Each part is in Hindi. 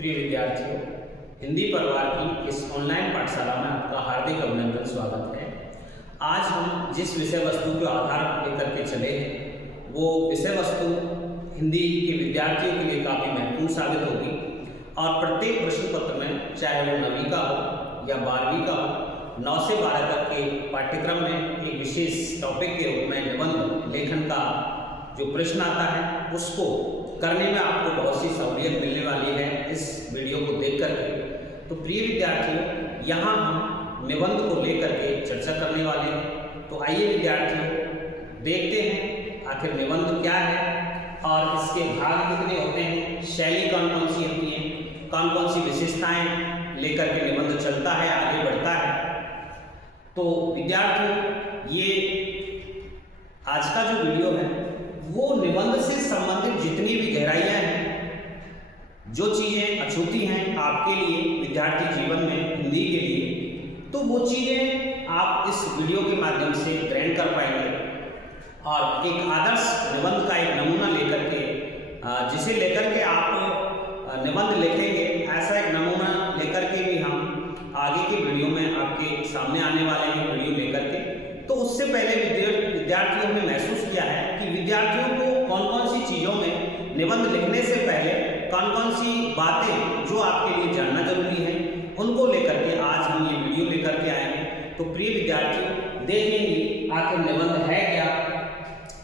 प्रिय विद्यार्थियों, हिंदी परिवार की इस ऑनलाइन पाठशाला में आपका हार्दिक अभिनंदन स्वागत है। आज हम जिस विषय वस्तु के आधार लेकर के चले हैं वो विषय वस्तु हिंदी के विद्यार्थियों के लिए काफ़ी महत्वपूर्ण साबित होगी और प्रत्येक प्रश्न पत्र में, चाहे वो 9वीं का हो या 12वीं का हो, 9 से 12 तक के पाठ्यक्रम में एक विशेष टॉपिक के रूप में निबंध लेखन का जो प्रश्न आता है उसको करने में आपको बहुत सी सहूलियत मिलने वाली है इस वीडियो को देख करके। तो प्रिय विद्यार्थियों, यहाँ हम निबंध को लेकर के चर्चा करने वाले हैं। तो आइए विद्यार्थियों, देखते हैं आखिर निबंध क्या है और इसके भाग कितने होते हैं, शैली कौन कौन सी होती है, कौन कौन सी विशेषताएं लेकर के निबंध चलता है, आगे बढ़ता है। तो विद्यार्थियों, ये आज का जो वीडियो है वो निबंध से संबंधित जितनी भी गहराइयां हैं, जो चीज़ें अछूती हैं आपके लिए विद्यार्थी जीवन में हिंदी के लिए, तो वो चीज़ें आप इस वीडियो के माध्यम से ग्रहण कर पाएंगे और एक आदर्श निबंध का एक नमूना लेकर के, जिसे लेकर के आप निबंध लिखेंगे, ऐसा एक नमूना लेकर के भी हम आगे के वीडियो में आपके सामने आने वाले हैं वीडियो लेकर के। तो उससे पहले विद्यार्थियों ने महसूस किया है कि विद्यार्थियों को कौन कौन सी चीज़ों में निबंध लिखने से पहले कौन कौन सी बातें जो आपके लिए जानना जरूरी है, उनको लेकर के आज हम ये वीडियो लेकर के आए हैं। तो प्रिय विद्यार्थियों, देखेंगे आखिर निबंध है क्या,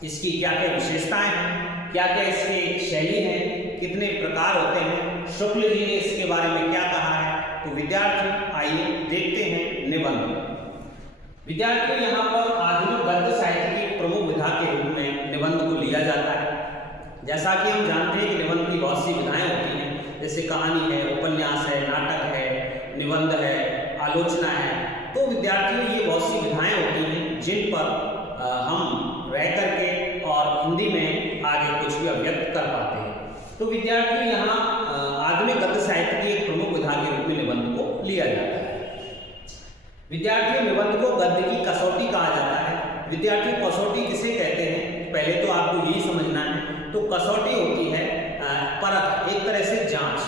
इसकी क्या क्या विशेषताएं हैं, क्या क्या इसकी शैली है, कितने प्रकार होते हैं, शुक्ल जी ने इसके बारे में क्या कहा है। तो विद्यार्थियों, आइए देखते हैं निबंध। विद्यार्थियों, यहाँ पर आधुनिक गद्य साहित्य की प्रमुख विधा के रूप में निबंध को लिया जाता है। जैसा कि हम जानते हैं कि निबंध की बहुत सी विधाएं होती हैं, जैसे कहानी है, उपन्यास है, नाटक है, निबंध है, आलोचना है। तो विद्यार्थियों, ये बहुत सी विधाएं होती हैं जिन पर हम रह करके और हिंदी में आगे कुछ भी अभिव्यक्त कर पाते हैं। तो विद्यार्थियों, यहाँ आधुनिक गद्य साहित्य की एक प्रमुख विधा के रूप में निबंध को लिया जाता है। विद्यार्थियों, निबंध को गद्य की कसौटी कहा जाता है। विद्यार्थियों, कसौटी किसे कहते हैं, पहले तो आपको यही समझना है। तो कसौटी होती है परख, एक तरह से जांच।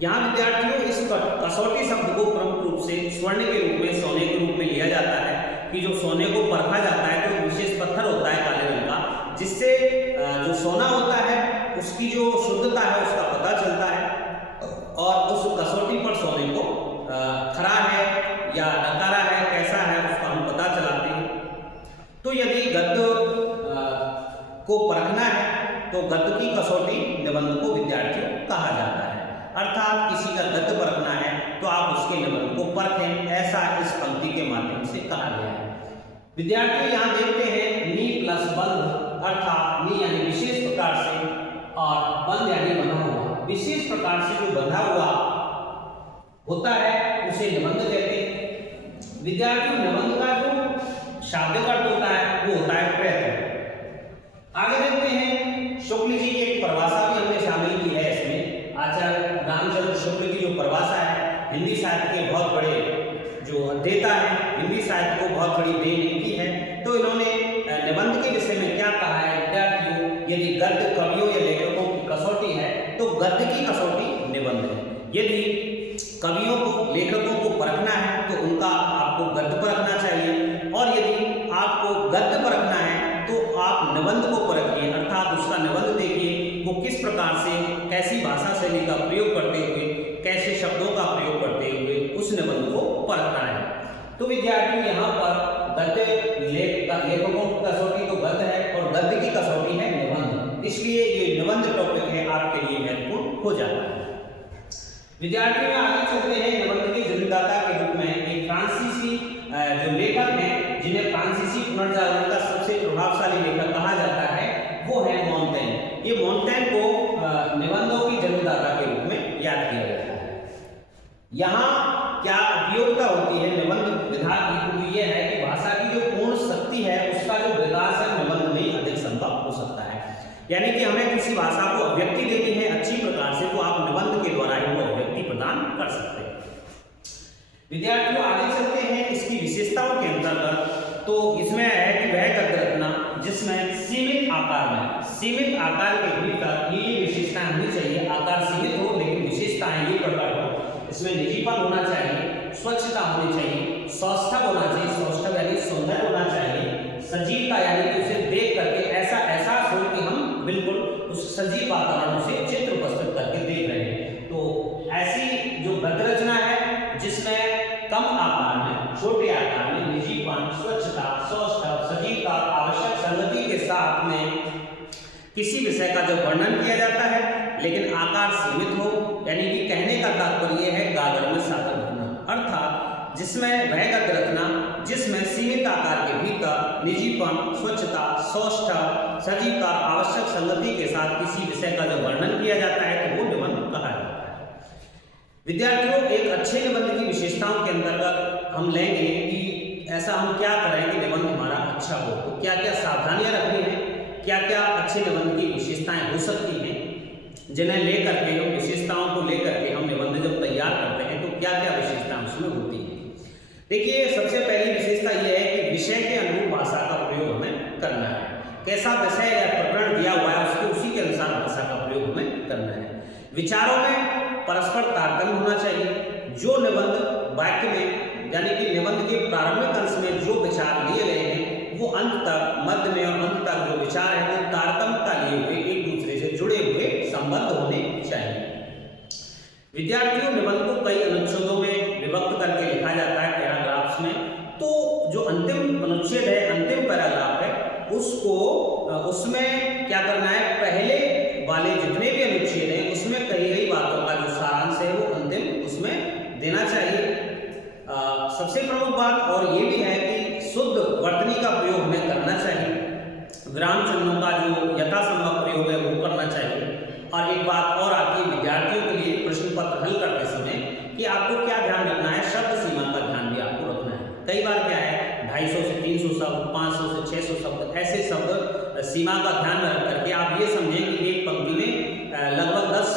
यहाँ विद्यार्थियों, इस कसौटी शब्द को प्रमुख रूप से स्वर्ण के रूप में, सोने के रूप में लिया जाता है कि जो सोने को परखा जाता है तो विशेष पत्थर होता है काले रंग का, जिससे जो सोना होता है उसकी जो शुद्धता है उसका पता चलता है और उस कसौटी पर सोने को खरा है या नकारा है, कैसा है, उसका हम पता चलाते हैं। तो यदि गद्य को परखना है तो गद्य की कसौटी निबंध को विद्यार्थियों कहा जाता है। अर्थात किसी का गद्य परखना है तो आप उसके निबंध को परखें, ऐसा इस पंक्ति के माध्यम से कहा गया है। विद्यार्थियों, यहाँ देखते हैं नी प्लस बंध, अर्थात नी यानी विशेष प्रकार से और बंध यानी बंधा हुआ। विशेष प्रकार से जो बंधा हुआ होता है उसे निबंध कहते हैं। विद्यार्थियों, निबंध का जो शाब्दिक अर्थ होता है वो होता है प्रयत्न। आगे देखते हैं, शुक्ल जी की एक परिभाषा भी हमने शामिल की है इसमें। आचार्य रामचंद्र शुक्ल की जो परिभाषा है, हिंदी साहित्य के बहुत बड़े जो अध्येता है, हिंदी साहित्य को बहुत बड़ी देन इनकी है। तो इन्होंने निबंध के विषय में क्या कहा है विद्यार्थियों, यदि गद्य कवियों या लेखकों की कसौटी है तो गद्य की कसौटी निबंध है। यदि कवियों को, लेखकों को परखना है तो उनका आपको गद्य परखना चाहिए, और यदि आपको गद्य परखना है तो आप निबंध को परखिए, अर्थात उसका निबंध देखिए वो किस प्रकार से, कैसी भाषा शैली का प्रयोग करते हुए, कैसे शब्दों का प्रयोग करते हुए उस निबंध को परखना है। तो विद्यार्थियों, यहाँ पर गद्य लेखकों की कसौटी तो गद्य है और गद्य की कसौटी है निबंध, इसलिए ये निबंध टॉपिक है आपके लिए महत्वपूर्ण हो जाता है। विद्यार्थियों, आगे चलते हैं। निबंध के जन्मदाता के रूप में एक फ्रांसीसी जो लेखक हैं, जिन्हें फ्रांसीसी पुनर्जागरण का सबसे प्रभावशाली लेखक कहा जाता है, वो है मोंटेन। ये मोंटेन को निबंधों की जन्मदाता के रूप में याद किया जाता है। यहाँ क्या उपयोगिता होती है निबंध विधा की, तो ये है कि भाषा की जो पूर्ण शक्ति है उसका जो विकास है निबंध में ही अधिक संभव हो सकता है। यानी कि हमें किसी भाषा को अभिव्यक्ति देनी है अच्छी प्रकार से, तो आप निबंध के द्वारा ही वो अभिव्यक्ति प्रदान कर सकते हैं। विद्यार्थियों, आगे चलते हैं इसकी विशेषताओं के अंतर्गत। तो इसमें है कि वह गद्य रचना जिसमें सीमित आकार में, सीमित आकार के भीतर ये विशेषताएं होनी चाहिए। आकार सीमित हो लेकिन विशेषताएं ये प्रकार हो, इसमें निजीपन होना चाहिए, स्वच्छता होनी चाहिए, सौष्ठव होना चाहिए, सौष्ठव यानी सौंदर्य होना चाहिए, सजीवता यानी कि उसे देख करके ऐसा एहसास हो कि हम बिल्कुल उस सजीव वातावरण से चित्र प्रस्तुत करके देख रहे हैं। तो ऐसी जो गद्य रचना है जिसमें कम आकार में, छोटे आकार में निजीपन, स्वच्छता, सौष्ठव, सजीवता, आवश्यक संगति के साथ में किसी विषय का जो वर्णन किया जाता है लेकिन आकार सीमित हो, यानी कि कहने का तात्पर्य है गागर में सागर भरना, अर्थात जिसमें वह गद्य रचना जिसमें सीमित आकार के भीतर निजीपन, स्वच्छता, सौष्ठव, सजीवता, आवश्यक संगति के साथ किसी विषय का जो वर्णन किया जाता है तो वो निबंध कहा जाता है। विद्यार्थियों, एक अच्छे निबंध की विशेषताओं के अंतर्गत हम लेंगे कि ऐसा हम क्या करें कि निबंध हमारा अच्छा हो, तो क्या क्या सावधानियां रखनी है, क्या क्या अच्छे निबंध की विशेषताएं हो सकती हैं जिन्हें लेकर के हम विशेषताओं को लेकर के हम निबंध जब तैयार करते हैं तो क्या क्या विशेषताएं उसमें होती हैं। देखिए, सबसे पहली विशेषता यह है कि विषय के अनुरूप भाषा का प्रयोग हमें करना है। कैसा विषय या प्रकरण दिया हुआ है उसको उसी के अनुसार भाषा का प्रयोग हमें करना है। विचारों में परस्पर तारतम्य होना चाहिए। जो निबंध वाक्य में यानी कि निबंध के प्रारंभिक अंश में जो विचार लिए गए हैं वो अंत तक, मध्य में और अंत तक जो विचार है वो तारतम्यता लिए हुए एक दूसरे से जुड़े हुए संबंध होने चाहिए। विद्यार्थियों, निबंध को कई अनुच्छेदों में विभक्त करके लिखा जाता है पैराग्राफ्स में। तो जो अंतिम अनुच्छेद है, अंतिम पैराग्राफ है, उसको उसमें क्या करना है, पहले वाले जितने भी अनुच्छेद हैं उसमें कही गई बातों का जो सारांश है वो अंतिम उसमें देना चाहिए। सबसे प्रमुख बात और ये भी है कि शुद्ध वर्तनी का प्रयोग हमें करना चाहिए। विराम चिन्हों का जो यथासंभव प्रयोग है वो करना चाहिए। और एक बात और आती है विद्यार्थियों के लिए प्रश्न पत्र हल करते समय कि आपको क्या ध्यान रखना है, शब्द सीमा का ध्यान भी आपको रखना है। कई बार क्या है 250 से 300 शब्द, 500 से 600 शब्द, ऐसे शब्द सीमा का ध्यान में रख करके आप ये समझें कि एक पंक्ति में लगभग 10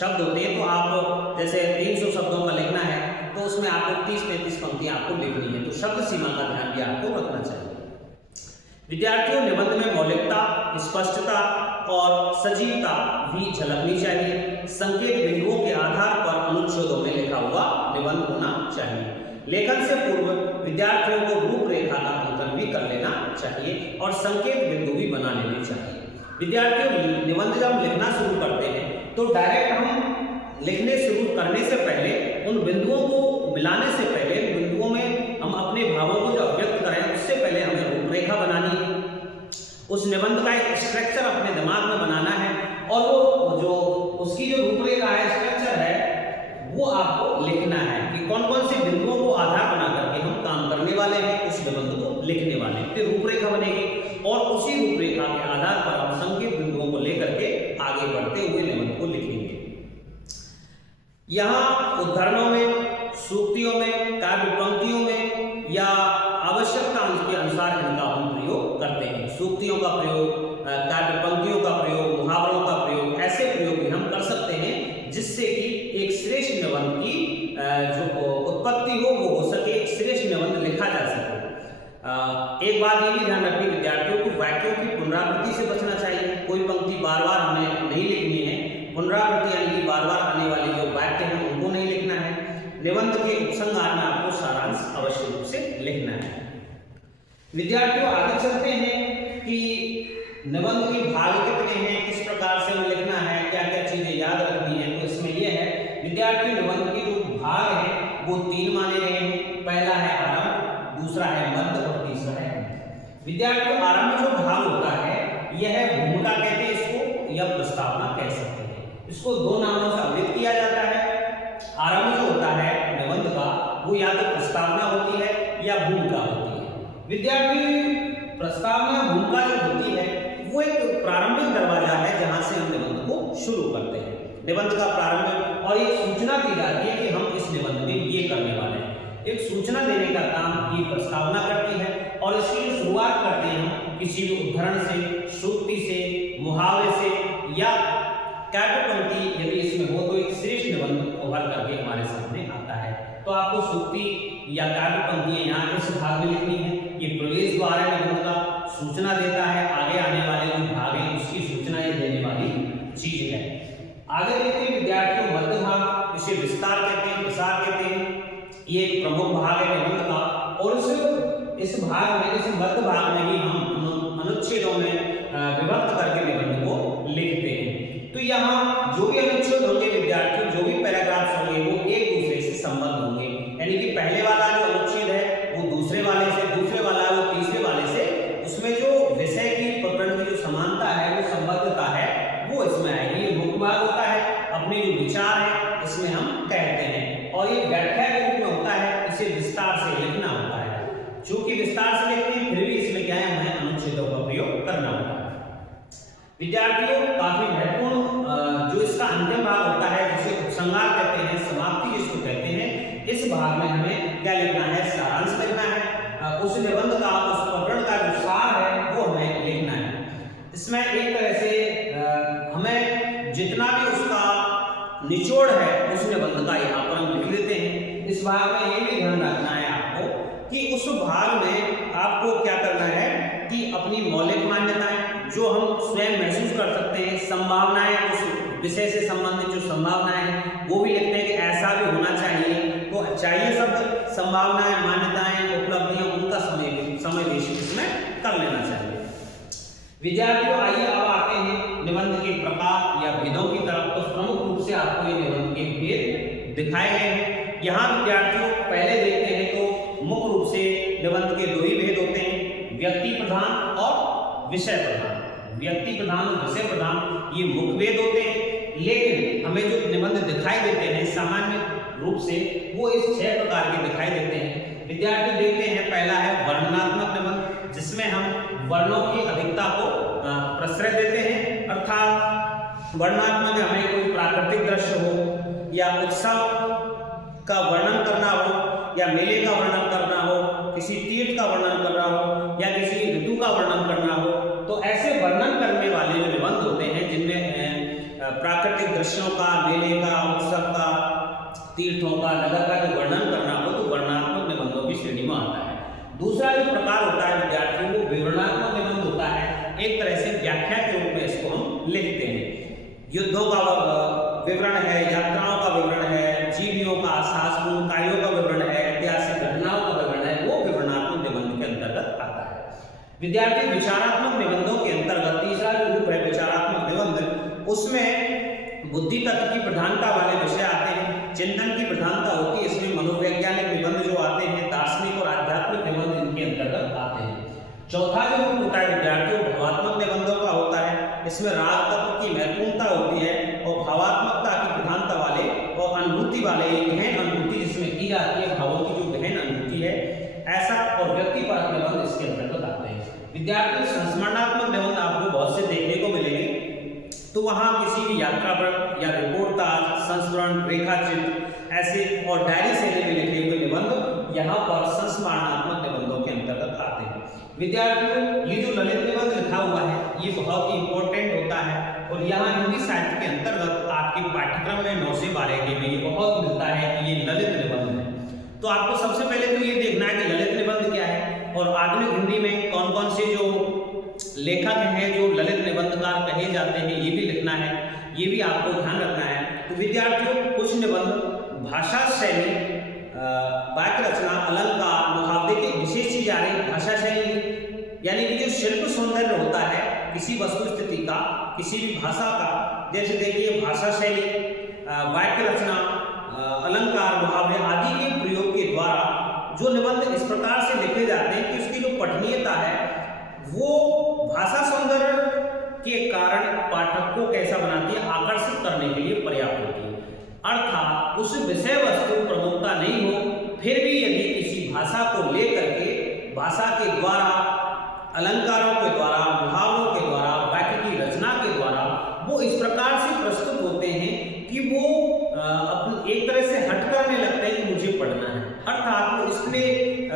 शब्द होते हैं, तो आप जैसे 300 शब्दों का लिखना है तो उसमें आपको 30-35 पंक्तियां आपको लिखनी है, तो शब्द सीमा का ध्यान भी आपको रखना चाहिए। विद्यार्थियों, निबंध में मौलिकता, स्पष्टता और सजीवता भी झलकनी चाहिए। संकेत बिंदुओं के आधार पर अनुच्छेदों में लिखा हुआ निबंध होना चाहिए। लेखन से पूर्व विद्यार्थियों को रूपरेखा का अंकन भी कर लेना चाहिए और संकेत बिंदु भी बना लेने चाहिए। विद्यार्थियों, निबंध जब हम लिखना शुरू करते हैं तो डायरेक्ट हम लिखने शुरू करने से पहले, उन बिंदुओं को मिलाने से पहले, बिंदुओं में हम अपने भावों को जो व्यक्त करें उससे पहले हमें रूपरेखा बनानी है। उस निबंध का एक स्ट्रक्चर अपने दिमाग में बनाना है और वो जो उसकी जो रूपरेखा है, स्ट्रक्चर है, वो आपको लिखना है कि कौन कौन से बिंदुओं को आधार बना करके हम काम करने वाले हैं, उस निबंध को लिखने वाले हैं। फिर रूपरेखा बनेगी और उसी रूपरेखा के आधार पर हम संकेत बिंदुओं को लेकर के आगे बढ़ते हुए निबंध को लिखेंगे। यहाँ उद्धरणों में, सूक्तियों में, काव्य पंक्तियों में या आवश्यकता के अनुसार इनका हम प्रयोग करते हैं। सूक्तियों का प्रयोग, काव्य पंक्तियों का प्रयोग, मुहावरों का प्रयोग, ऐसे प्रयोग भी हम कर सकते हैं जिससे कि एक श्रेष्ठ निबंध की जो उत्पत्ति हो वो हो सके, एक श्रेष्ठ निबंध लिखा जा सके। एक बात ये भी ध्यान रखनी विद्यार्थियों को, वाक्यों की पुनरावृत्ति से बचना चाहिए। कोई पंक्ति बार बार हमें नहीं लिखनी है। पुनरावृत्ति यानी कि बार बार आने वाले जो वाक्य हैं उनको नहीं लिखना है। निबंध के उपसंहार में आपको सारांश अवश्य रूप से लिखना है। विद्यार्थियों, आगे चलते हैं कि निबंध के भाग कितने हैं, किस प्रकार से हमें लिखना है, क्या क्या चीजें याद रखनी है। तो इसमें यह है विद्यार्थियों, निबंध के जो भाग हैं वो 3 माने गए हैं। पहला है आरंभ, दूसरा है मध्य और तीसरा है अंत। विद्यार्थियों, आरंभ जो भाग होता है यह भूमिका कहते हैं इसको, या प्रस्तावना कह सकते हैं। इसको 2 नामों से अभिहित किया जाता है। आरंभ जो होता है निबंध का वो या तो प्रस्तावना होती है या भूमिका होती है। विद्यार्थी, प्रस्तावना भूमिका जो होती है वो एक प्रारंभिक दरवाजा है जहां से हम निबंध को शुरू करते हैं। निबंध का प्रारंभ और ये सूचना दी जाती है कि हम इस निबंध में ये करने वाले हैं। एक सूचना देने का काम ये प्रस्तावना करती है और इसकी शुरुआत करते हैं हम किसी भी उदाहरण से, सूक्ति से, मुहावरे से या काव्य पंक्ति यदि इसमें हो तो एक श्रेष्ठ निबंध उभर करके हमारे सामने आता है। तो आपको सूक्ति या काव्य पंक्तियां यहाँ इस भाग में लिखनी है। ये प्रवेश द्वार है निबंध का, सूचना देता है आगे आने वाले आगे देखते हैं विद्यार्थियों मध्य भाग, इसे विस्तार कहते हैं, प्रसार कहते हैं। ये एक प्रमुख भाग है निबंध का, और इस भाग में, इस मध्य भाग में ही हम अनुच्छेदों में विभक्त करके निबंध को लिखते हैं। तो यहाँ जो भी अनुच्छेद होंगे विद्यार्थियों, जो भी पैराग्राफ्स होंगे वो एक दूसरे से संबद्ध होंगे, यानी कि पहले वाला जो अनुच्छेद है वो दूसरे वाले से, दूसरे वाला वो तीसरे वाले से, उसमें जो विषय की प्रकरण की जो समानता है, वो संबद्धता है, वो इसमें आएगी। ये मुख्य भाग होता है, अपने जो विचार है इसमें हम कहते हैं, और ये व्याख्या के रूप में होता है, इसे विस्तार से लिखना होता है। चूंकि विस्तार से लिखते हैं फिर भी इसमें क्या है, हमें अनुच्छेदों का प्रयोग करना होता है। विद्यार्थियों काफी महत्वपूर्ण जो इसका अंतिम भाग होता है, जिसे उपसंहार कहते हैं, समाप्ति जिसको कहते हैं, इस भाग में हमें क्या लिखना है, सारांश लिखना है। उस निबंध का, उस प्रकरण का जो सार है वो हमें लिखना है। इसमें एक तरह से हमें जितना भी उसका निचोड़ है उस निबंध का यहाँ पर हम लिख देते हैं। इस भाग में ये भी ध्यान रखना है आपको कि उस भाग में आपको क्या करना है कि अपनी मौलिक मान्यताएं जो हम स्वयं महसूस कर सकते हैं, संभावनाएं, उस विषय से संबंधित जो संभावनाएं हैं वो भी लिखते हैं कि ऐसा भी होना चाहिए। तो चाहिए शब्द, संभावनाएं, मान्यताएं, उपलब्धियां, उनका समावेश इसमें कर लेना चाहिए। विद्यार्थियों आइए अब आते हैं निबंध के प्रकार या भेदों की तरफ। तो प्रमुख रूप से आपको ये निबंध के भेद दिखाए गए हैं। यहाँ विद्यार्थियों पहले देखते हैं तो मुख्य रूप से निबंध के दो ही भेद होते हैं, व्यक्ति प्रधान और विषय प्रधान। व्यक्ति प्रधान और विषय प्रधान ये मुख्य भेद होते हैं, लेकिन हमें जो निबंध दिखाई देते हैं सामान्य रूप से वो इस 6 प्रकार के दिखाई देते हैं। विद्यार्थी देखते हैं, पहला है वर्णनात्मक निबंध, जिसमें हम वर्णों की अधिकता को प्रश्रय देते हैं, अर्थात वर्णनात्मक में हमें कोई प्राकृतिक दृश्य हो या उत्सव का वर्णन करना हो या मेले का वर्णन करना हो, किसी तीर्थ का वर्णन करना हो या किसी ऋतु का वर्णन करना हो, तो ऐसे वर्णन करने वाले जो निबंध होते हैं जिनमें प्राकृतिक दृश्यों का, मेले का, उत्सव का, तीर्थों का, नगर का जो वर्णन करना हो, तो वर्णनात्मक निबंधों की श्रेणी में आता है। दूसरा जो प्रकार होता है विद्यार्थियों को विवरणात्मक निबंध होता है। एक तरह से व्याख्या के रूप में इसको हम लिखते हैं। युद्धों का विवरण है, यात्राओं का विवरण है, जीवियों का, शासकों, कार्यों का विवरण है, ऐतिहासिक घटनाओं का विवरण है, वो विवरणात्मक निबंध के अंतर्गत आता है। विद्यार्थी विचारात्मक निबंधों के अंतर्गत तीसरा जो रूप है विचारात्मक निबंध, उसमें बुद्धि तत्व की प्रधानता वाले विषय आते हैं, चिंतन की प्रधानता होती है। इसमें मनोवैज्ञानिक निबंध जो आते हैं, दार्शनिक और आध्यात्मिक निबंध इनके अंतर्गत आते हैं। चौथा जो रूप होता है विद्यार्थियों भावात्मक निबंधों का होता है। इसमें राग तत्व की महत्वपूर्णता होती है और भावात्मकता की प्रधानता वाले और अनुभूति वाले, गहन अनुभूति जिसमें की जाती है, भावों की जो गहन अनुभूति है, ऐसा और व्यक्तिपरक निबंध इसके अंतर्गत आते हैं। विद्यार्थियों संस्मरणात्मक निबंध आपको बहुत से देखने को मिलेंगे। तो वहाँ किसी भी यात्रा पर या रिपोर्टाज, संस्मरण, रेखाचित्र ऐसे और डायरी शैली में लिखे हुए निबंध यहाँ पर संस्मरणात्मक निबंधों के अंतर्गत आते हैं। विद्यार्थियों ये जो ललित निबंध लिखा हुआ है ये बहुत ही इंपॉर्टेंट होता है, और यहाँ हिंदी साहित्य के अंतर्गत आपके पाठ्यक्रम में 9 से 12 के में ये बहुत मिलता है कि ये ललित निबंध है। तो आपको सबसे पहले तो ये देखना है कि ललित निबंध क्या है और आधुनिक हिंदी में कौन कौन से जो लेखक हैं जो ललित निबंधकार कहे जाते हैं ये भी लिखना है, ये भी आपको ध्यान रखना है। तो विद्यार्थियों कुछ निबंध भाषा शैली, वाक्य रचना, अलंकार, मुहावरे की विशेष चीज आ रही भाषा शैली, यानी कि जो शिल्प सौंदर्य होता है किसी वस्तु स्थिति का, किसी भी भाषा का, जैसे देखिए भाषा शैली, वाक्य रचना, अलंकार, मुहावरे आदि के प्रयोग के द्वारा जो निबंध इस प्रकार से लिखे जाते हैं कि उसकी जो पठनीयता है वो भाषा सौंदर्य के कारण पाठक को कैसा बनाती है, आकर्षित करने के लिए पर्याप्त होती है। अर्थात उस विषय वस्तु प्रमुखता नहीं हो, फिर भी यदि किसी भाषा को लेकर के भाषा के द्वारा, अलंकारों के द्वारा, मुहावरों के द्वारा, वाक्य की रचना के द्वारा वो इस प्रकार से प्रस्तुत होते हैं कि वो अपनी एक तरह से हट करने लगते हैं कि मुझे पढ़ना है, अर्थात वो इसलिए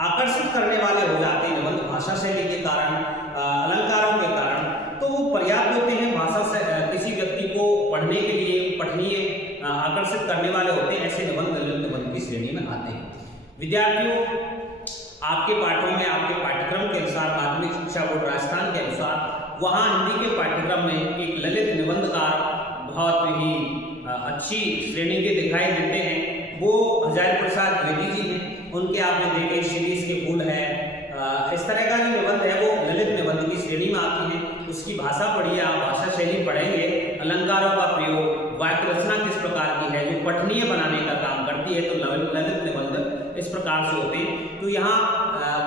आकर्षित करने वाले हो जाते हैं निबंध भाषा शैली के कारण, अलंकारों के कारण, तो वो पर्याप्त होते हैं भाषा से किसी व्यक्ति को पढ़ने के लिए, पठनीय, आकर्षित करने वाले होते हैं। ऐसे निबंध ललित निबंध की श्रेणी में आते हैं। विद्यार्थियों आपके पाठों में, आपके पाठ्यक्रम के अनुसार, माध्यमिक शिक्षा बोर्ड राजस्थान के अनुसार वहाँ हिंदी के पाठ्यक्रम में एक ललित निबंधकार बहुत ही अच्छी श्रेणी के दिखाई देते हैं वो हजारी प्रसाद द्विवेदी जी हैं। उनके आपने देखे शीरीष के फूल है। इस तरह का जो निबंध है वो ललित निबंध की श्रेणी में आती है। उसकी भाषा पढ़िए, आप भाषा शैली पढ़ेंगे, अलंकारों का प्रयोग, वाक्य रचना किस प्रकार की है, जो पठनीय बनाने का काम करती है, तो ललित निबंध इस प्रकार से होते हैं। तो यहाँ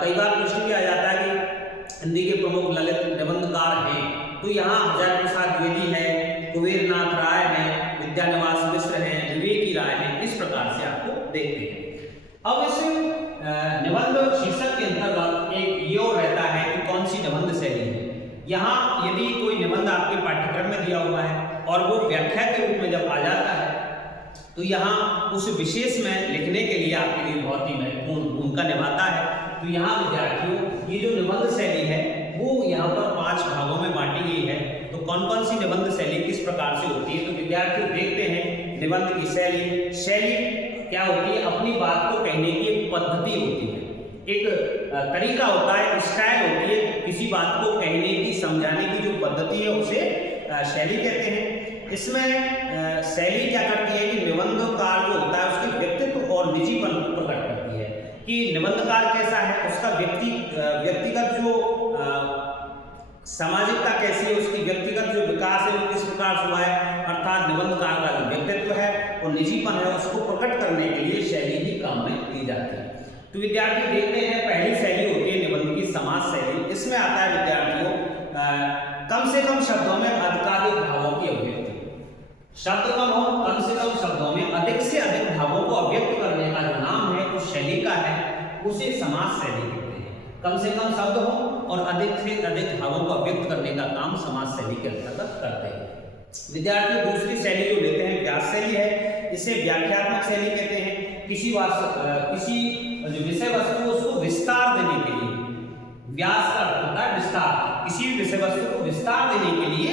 कई बार प्रश्न भी आ जाता है कि हिंदी के प्रमुख ललित निबंधकार हैं, तो यहाँ हजारी प्रसाद द्विवेदी है, कुबेरनाथ राय है, विद्यानिवास मिश्र है, विवेकी राय है, इस प्रकार से आपको देखते हैं। अब इस निबंध शीर्षक के अंतर्गत एक ये और रहता है कि कौन सी निबंध शैली है। यहाँ यदि कोई निबंध आपके पाठ्यक्रम में दिया हुआ है और वो व्याख्या के रूप में जब आ जाता है तो यहाँ उस विशेष में लिखने के लिए आपके लिए बहुत ही महत्वपूर्ण भूमिका निभाता है। तो यहाँ विद्यार्थियों ये जो निबंध शैली है वो यहाँ पर 5 भागों में बांटी गई है। तो कौन कौन सी निबंध शैली किस प्रकार से होती है, तो विद्यार्थियों देखते हैं निबंध की शैली। शैली क्या होती है, अपनी बात को कहने की एक पद्धति होती है, एक तरीका होता है, स्टाइल होती है, किसी बात को कहने की समझाने की जो पद्धति है उसे शैली कहते हैं। इसमें शैली क्या करती है कि निबंधकार जो होता है उसके व्यक्तित्व और निजीपन प्रकट करती है कि निबंधकार कैसा है, उसका व्यक्तिगत जो सामाजिकता कैसी है, उसकी व्यक्तिगत जो विकास है वो किस प्रकार से हुआ है, अर्थात निबंधकार का जो व्यक्तित्व है और निजीपन है उसको प्रकट करने के लिए शैली ही काम में ली जाती है। तो विद्यार्थी देखते हैं पहली शैली होती है निबंध की समास शैली। इसमें आता है विद्यार्थियों कम से कम शब्दों में अधिकाधिक भावों की अभिव्यक्ति। शब्द कम हो, कम से कम शब्दों में अधिक से अधिक भावों को अभिव्यक्त करने का जो नाम है उस शैली का है, उसे समास शैली कहते हैं। कम से कम शब्द हो और अधिक से अधिक भावों को अभिव्यक्त करने का काम समास शैली के अंतर्गत करते हैं। विद्यार्थी दूसरी शैली जो लेते हैं व्यास शैली है, इसे व्याख्यात्मक शैली कहते हैं। किसी जो विषय वस्तु उसको विस्तार देने के लिए, व्यास का अर्थ होता है विस्तार, किसी भी विषय वस्तु को विस्तार देने के लिए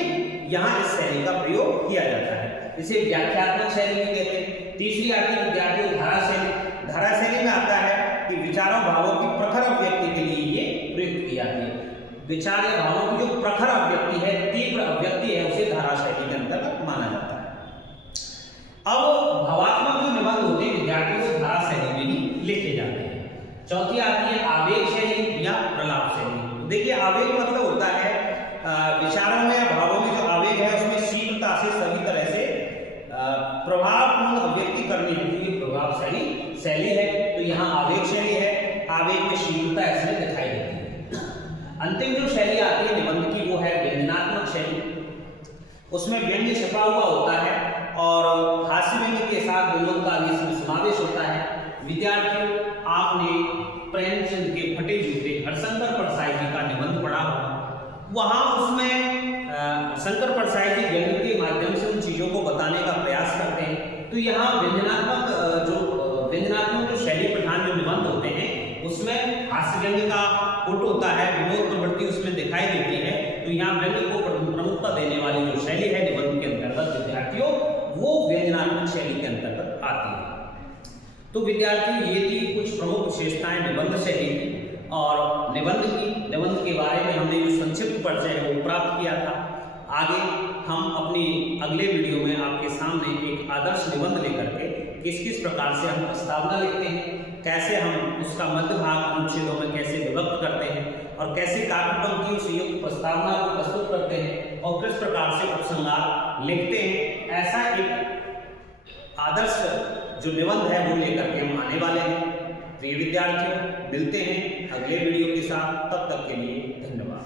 यहाँ इस शैली का प्रयोग किया जाता है, इसे व्याख्यात्मक शैली भी कहते हैं। तीसरी आती है विद्यार्थियों धारा शैली। धारा शैली में आता है कि विचारों भावों की प्रखर अभिव्यक्ति के लिए ये प्रयुक्त की जाती है। विचार या भावों की जो प्रखर अभिव्यक्ति है, तीव्र अभिव्यक्ति है, उसे धारा शैली के अंतर्गत माना जाता है। अब भावात्मक जो निबंध होते हैं विद्यार्थियों को धारा शैली में ही लिखे जाते हैं। चौथी आती है आवेग शैली या प्रलाप शैली। देखिए आवेग मतलब होता है विचारों में भावों में जो आवेग है उसमें शीघ्रता से सभी तरह से प्रभावपूर्ण अभिव्यक्ति करनी है, तो ये प्रभावशाली शैली है। तो यहाँ आवेग शैली है, आवेग में शीघ्रता इसमें दिखाई देती है। अंतिम जो शैली आती है निबंध की वो है व्यंजनात्मक शैली। उसमें व्यंग्य छिपा हुआ होता है और हास्य व्यंग्य के साथ विनोद का भी इसमें समावेश होता है। विद्यार्थियों आपने प्रेमचंद के फटे जूते हरशंकर परसाई जी का निबंध पढ़ा होगा। वहाँ उसमें शंकर परसाई जी व्यंग्य के माध्यम से उन चीजों को बताने का प्रयास करते हैं। तो यहाँ व्यंजनात्मक जो शैली प्रधान जो निबंध होते हैं उसमें हास्य व्यंग्य का पुट होता है, विनोद प्रवृत्ति उसमें दिखाई देती है। तो यहाँ व्यंग्य को प्रमुखता देने वाली जो शैली है निबंध के अंतर्गत विद्यार्थियों वो व्यंजनात्मक शैली के अंतर्गत आती है। तो विद्यार्थी ये थी कुछ प्रमुख विशेषताएं निबंध शैली की और निबंध के बारे में हमने जो संक्षिप्त परिचय है वो प्राप्त किया था। आगे हम अपनी अगले वीडियो में आपके सामने एक आदर्श निबंध लेकर के किस प्रकार से हम प्रस्तावना लिखते हैं, कैसे हम उसका मध्य भाग अनुच्छेदों में कैसे विभक्त करते हैं और कैसे काव्य पंक्तियों से युक्त प्रस्तावना को प्रस्तुत करते हैं और किस प्रकार से उपसंहार लिखते हैं, ऐसा एक आदर्श जो निबंध है वो लेकर के हम आने वाले हैं। प्रिय विद्यार्थियों, मिलते हैं अगले वीडियो के साथ, तब तक के लिए धन्यवाद।